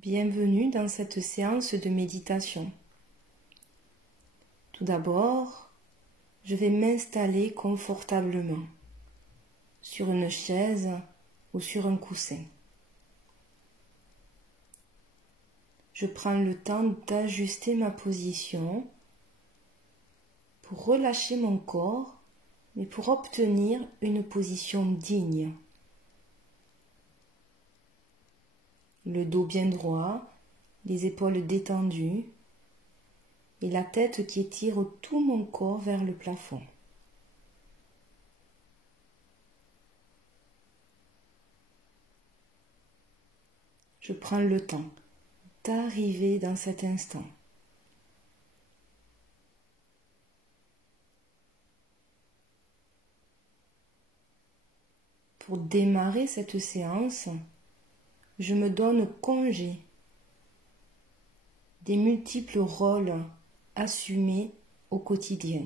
Bienvenue dans cette séance de méditation. Tout d'abord, je vais m'installer confortablement sur une chaise ou sur un coussin. Je prends le temps d'ajuster ma position pour relâcher mon corps, mais pour obtenir une position digne. Le dos bien droit, les épaules détendues et la tête qui étire tout mon corps vers le plafond. Je prends le temps d'arriver dans cet instant. Pour démarrer cette séance, je me donne congé des multiples rôles assumés au quotidien.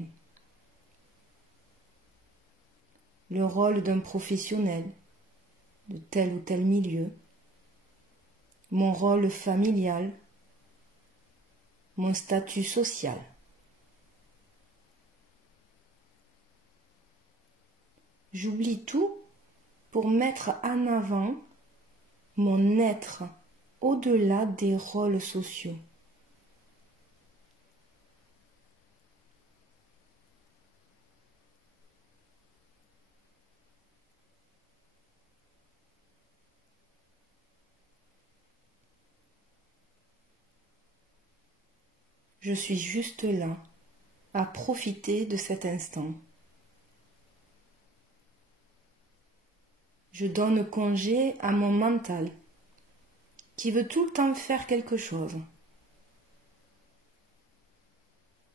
Le rôle d'un professionnel de tel ou tel milieu, mon rôle familial, mon statut social. J'oublie tout pour mettre en avant mon être au-delà des rôles sociaux. Je suis juste là, à profiter de cet instant. Je donne congé à mon mental, qui veut tout le temps faire quelque chose.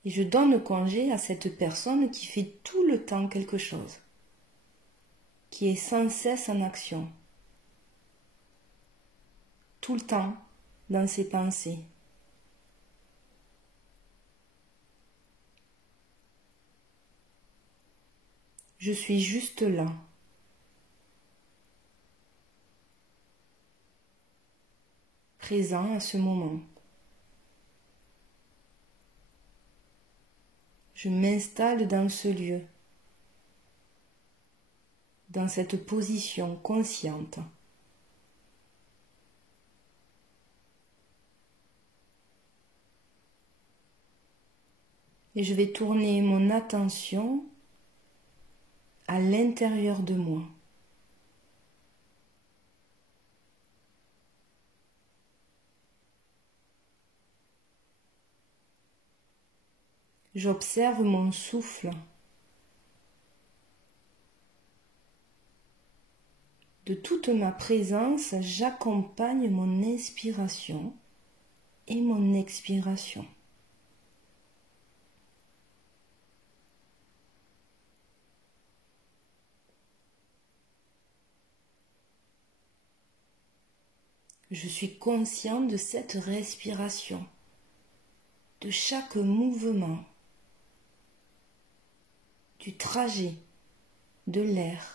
Et je donne congé à cette personne qui fait tout le temps quelque chose, qui est sans cesse en action, tout le temps dans ses pensées. Je suis juste là. Présent à ce moment. Je m'installe dans ce lieu, dans cette position consciente. Et je vais tourner mon attention à l'intérieur de moi. J'observe mon souffle. De toute ma présence, j'accompagne mon inspiration et mon expiration. Je suis conscient de cette respiration, de chaque mouvement, du trajet de l'air.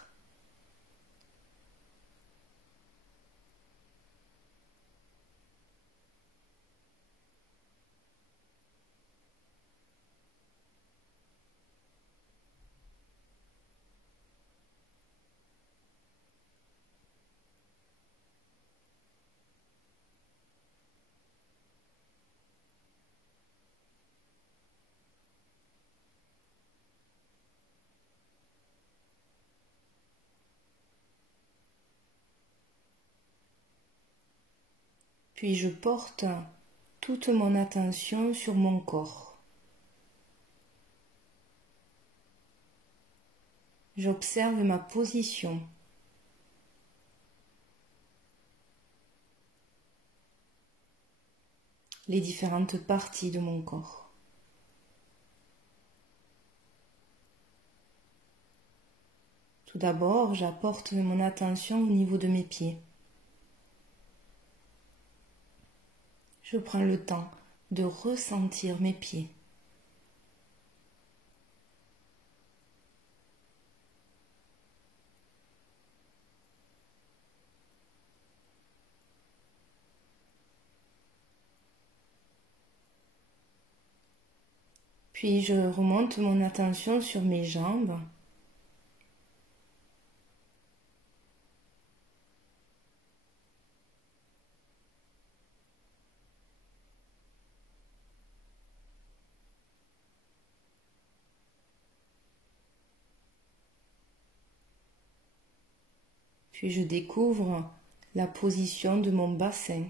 Puis je porte toute mon attention sur mon corps. J'observe ma position. Les différentes parties de mon corps. Tout d'abord, j'apporte mon attention au niveau de mes pieds. Je prends le temps de ressentir mes pieds. Puis je remonte mon attention sur mes jambes. Puis je découvre la position de mon bassin.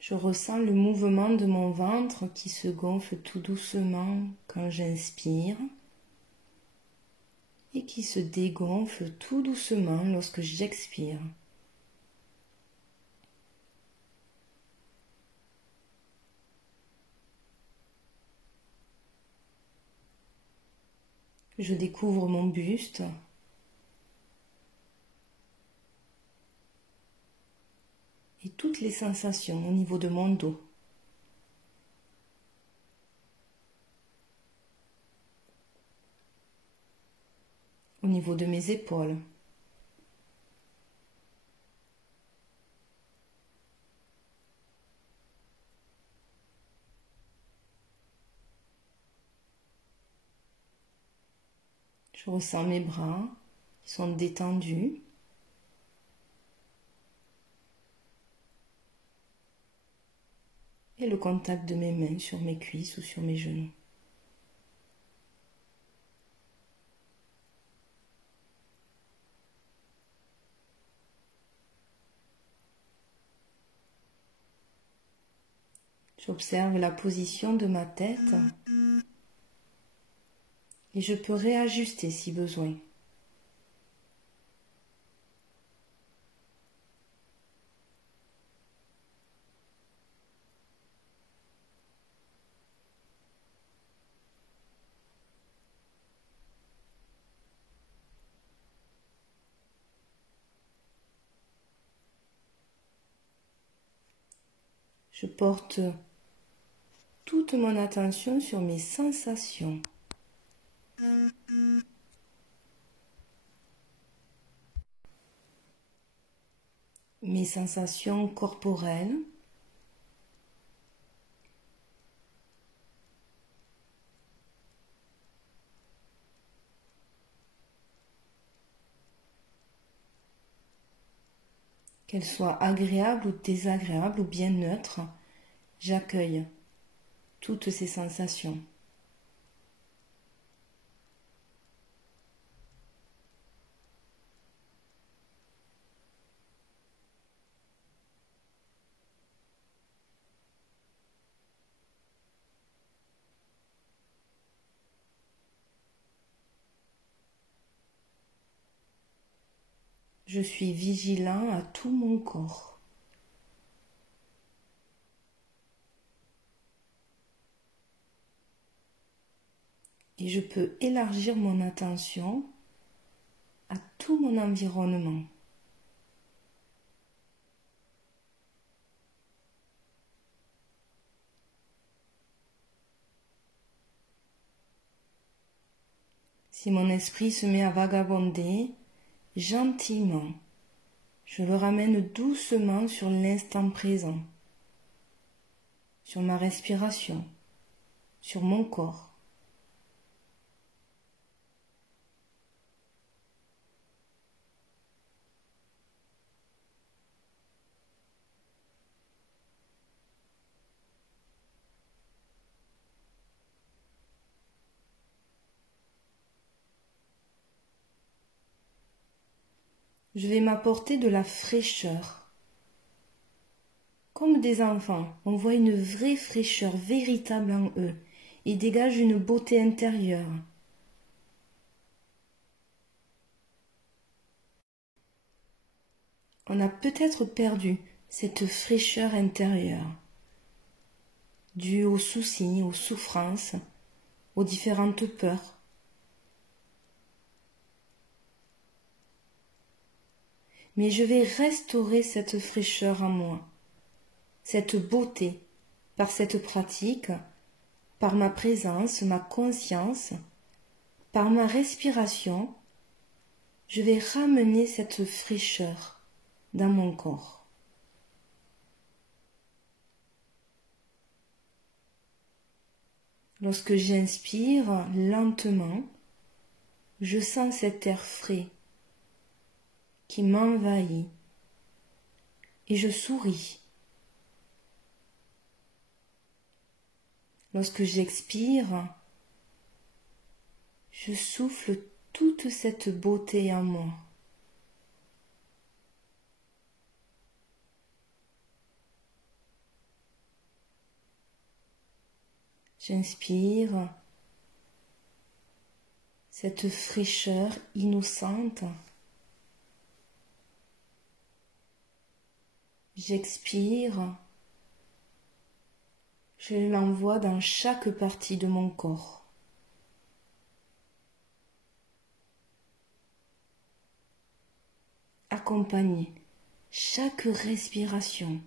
Je ressens le mouvement de mon ventre qui se gonfle tout doucement quand j'inspire et qui se dégonfle tout doucement lorsque j'expire. Je découvre mon buste. Et toutes les sensations au niveau de mon dos. Au niveau de mes épaules. Je ressens mes bras qui sont détendus. Et le contact de mes mains sur mes cuisses ou sur mes genoux. J'observe la position de ma tête et je peux réajuster si besoin. Je porte toute mon attention sur mes sensations. Mes sensations corporelles. Qu'elles soient agréables ou désagréables ou bien neutres, j'accueille toutes ces sensations. Je suis vigilant à tout mon corps. Et je peux élargir mon attention à tout mon environnement. Si mon esprit se met à vagabonder, gentiment, je le ramène doucement sur l'instant présent, sur ma respiration, sur mon corps. Je vais m'apporter de la fraîcheur. Comme des enfants, on voit une vraie fraîcheur véritable en eux. Ils dégagent une beauté intérieure. On a peut-être perdu cette fraîcheur intérieure, due aux soucis, aux souffrances, aux différentes peurs. Mais je vais restaurer cette fraîcheur en moi, cette beauté Par cette pratique, par ma présence, ma conscience, par ma respiration, je vais ramener cette fraîcheur dans mon corps. Lorsque j'inspire lentement, je sens cet air frais qui m'envahit et je souris. Lorsque j'expire, je souffle toute cette beauté en moi. J'inspire cette fraîcheur innocente. J'expire, je l'envoie dans chaque partie de mon corps. Accompagnez chaque respiration.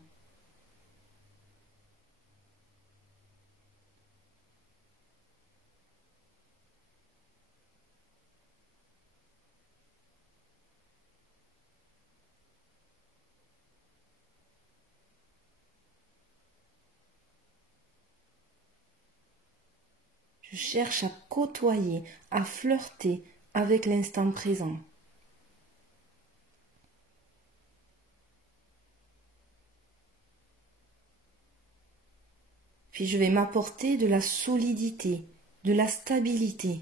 Je cherche à côtoyer, à flirter avec l'instant présent. Puis je vais m'apporter de la solidité, de la stabilité.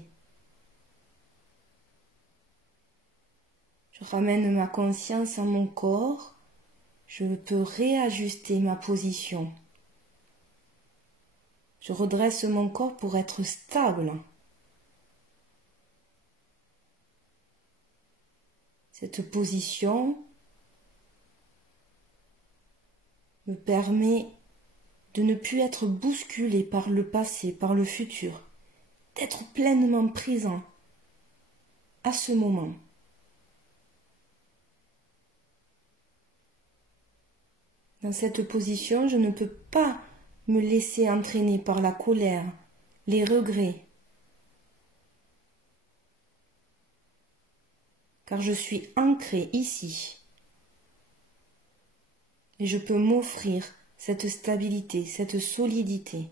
Je ramène ma conscience à mon corps. Je peux réajuster ma position. Je redresse mon corps pour être stable. Cette position me permet de ne plus être bousculé par le passé, par le futur, d'être pleinement présent à ce moment. Dans cette position, je ne peux pas me laisser entraîner par la colère, les regrets, car je suis ancré ici et je peux m'offrir cette stabilité, cette solidité.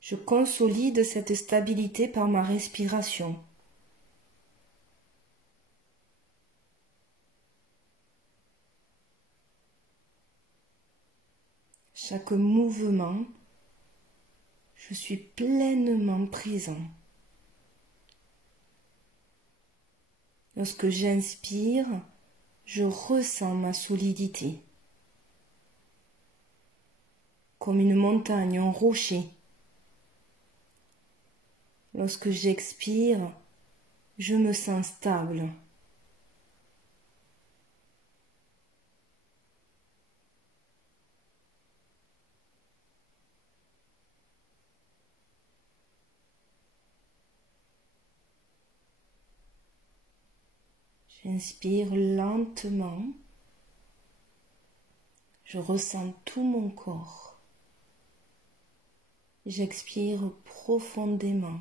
Je consolide cette stabilité par ma respiration. Chaque mouvement, je suis pleinement présent. Lorsque j'inspire, je ressens ma solidité. Comme une montagne, un rocher. Lorsque j'expire, je me sens stable. J'inspire lentement. Je ressens tout mon corps. J'expire profondément.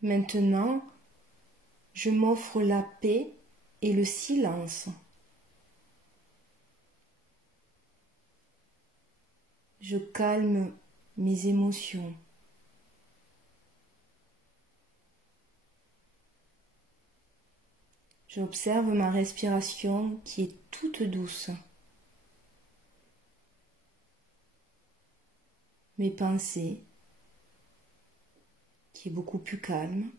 Maintenant, je m'offre la paix et le silence. Je calme mes émotions. J'observe ma respiration qui est toute douce. Mes pensées qui est beaucoup plus calme.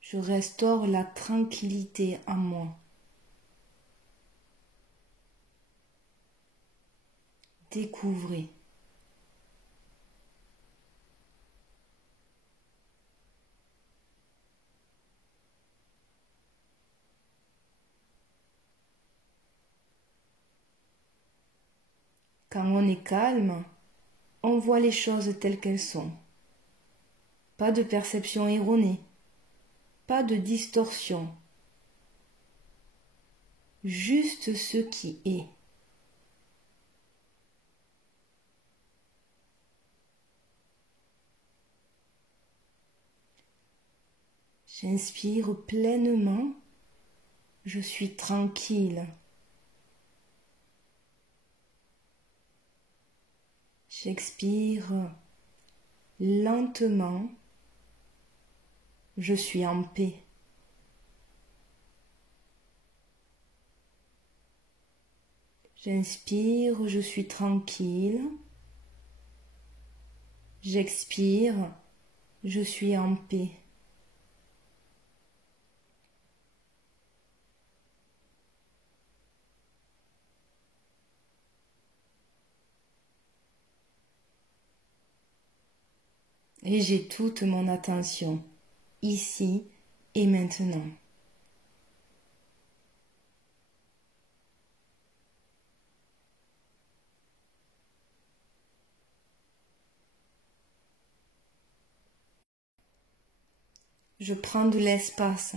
Je restaure la tranquillité en moi. découvrez. Quand on est calme, on voit les choses telles qu'elles sont. Pas de perception erronée, pas de distorsion, juste ce qui est. J'inspire pleinement, je suis tranquille. J'expire lentement, je suis en paix. J'inspire, je suis tranquille. J'expire, je suis en paix. Et j'ai toute mon attention, ici et maintenant. Je prends de l'espace.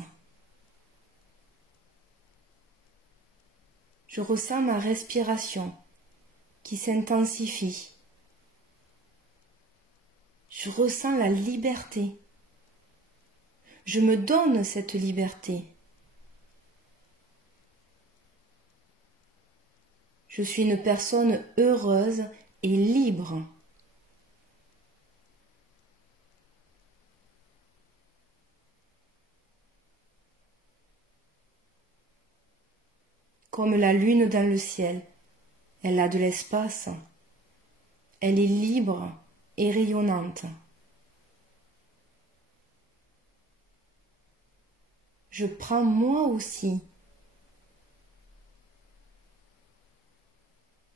Je ressens ma respiration qui s'intensifie. Je ressens la liberté. Je me donne cette liberté. Je suis une personne heureuse et libre. Comme la lune dans le ciel, elle a de l'espace. Elle est libre et rayonnante. Je prends moi aussi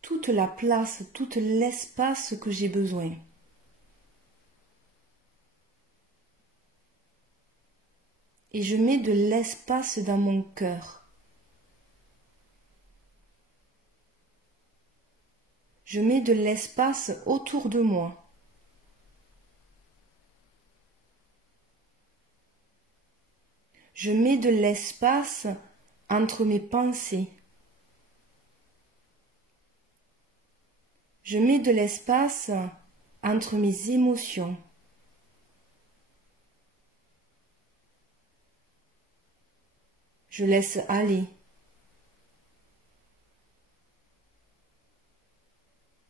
toute la place, tout l'espace que j'ai besoin. Et je mets de l'espace dans mon cœur. Je mets de l'espace autour de moi. Je mets de l'espace entre mes pensées. Je mets de l'espace entre mes émotions. Je laisse aller.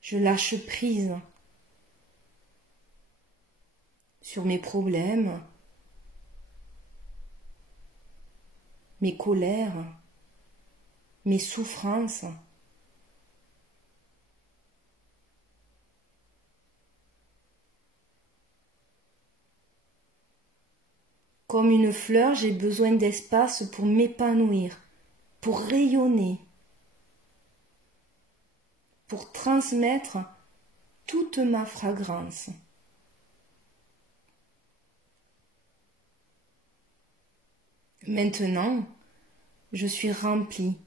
Je lâche prise sur mes problèmes, mes colères, mes souffrances. Comme une fleur, j'ai besoin d'espace pour m'épanouir, pour rayonner, pour transmettre toute ma fragrance. Maintenant, je suis remplie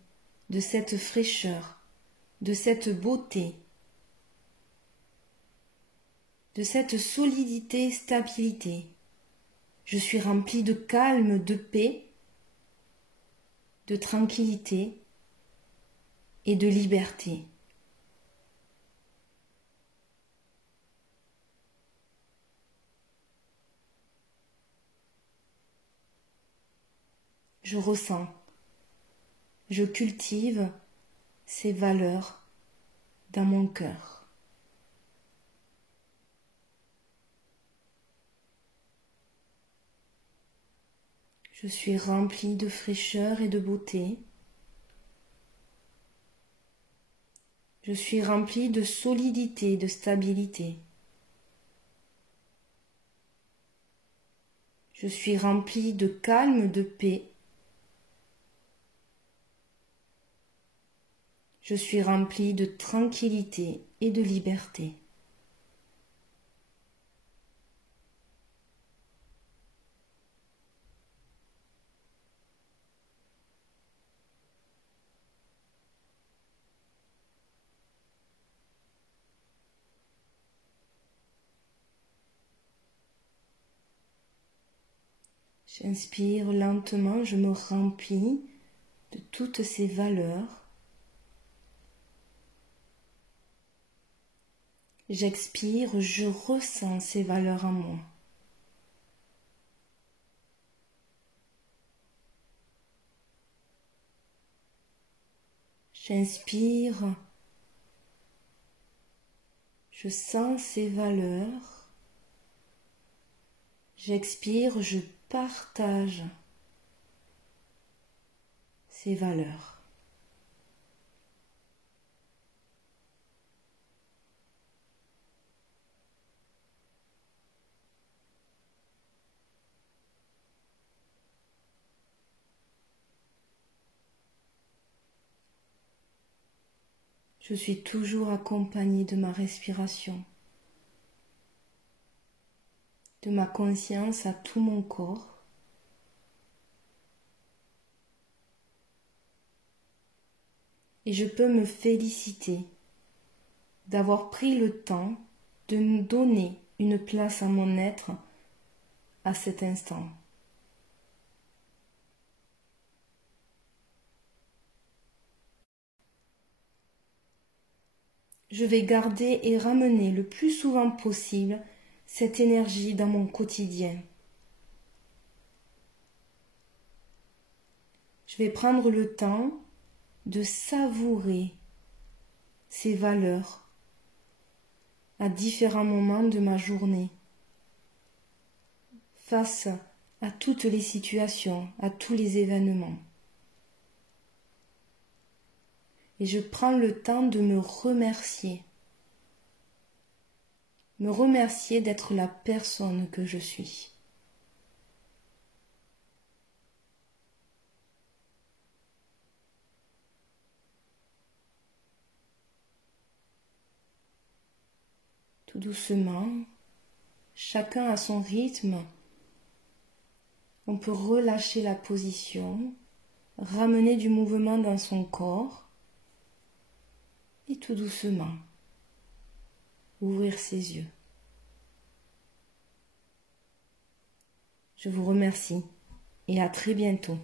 de cette fraîcheur, de cette beauté, de cette solidité et stabilité. Je suis remplie de calme, de paix, de tranquillité et de liberté. Je ressens, je cultive ces valeurs dans mon cœur. Je suis remplie de fraîcheur et de beauté. Je suis remplie de solidité, de stabilité. Je suis remplie de calme, de paix. Je suis remplie de tranquillité et de liberté. J'inspire lentement, je me remplis de toutes ces valeurs. J'expire, je ressens ces valeurs en moi. J'inspire, je sens ces valeurs. J'expire, je partage ces valeurs. Je suis toujours accompagnée de ma respiration, de ma conscience à tout mon corps. Et je peux me féliciter d'avoir pris le temps de me donner une place à mon être à cet instant. Je vais garder et ramener le plus souvent possible cette énergie dans mon quotidien. Je vais prendre le temps de savourer ces valeurs à différents moments de ma journée, face à toutes les situations, à tous les événements. Et je prends le temps de me remercier d'être la personne que je suis. Tout doucement, chacun à son rythme, on peut relâcher la position, ramener du mouvement dans son corps et tout doucement ouvrir ses yeux. Je vous remercie et à très bientôt.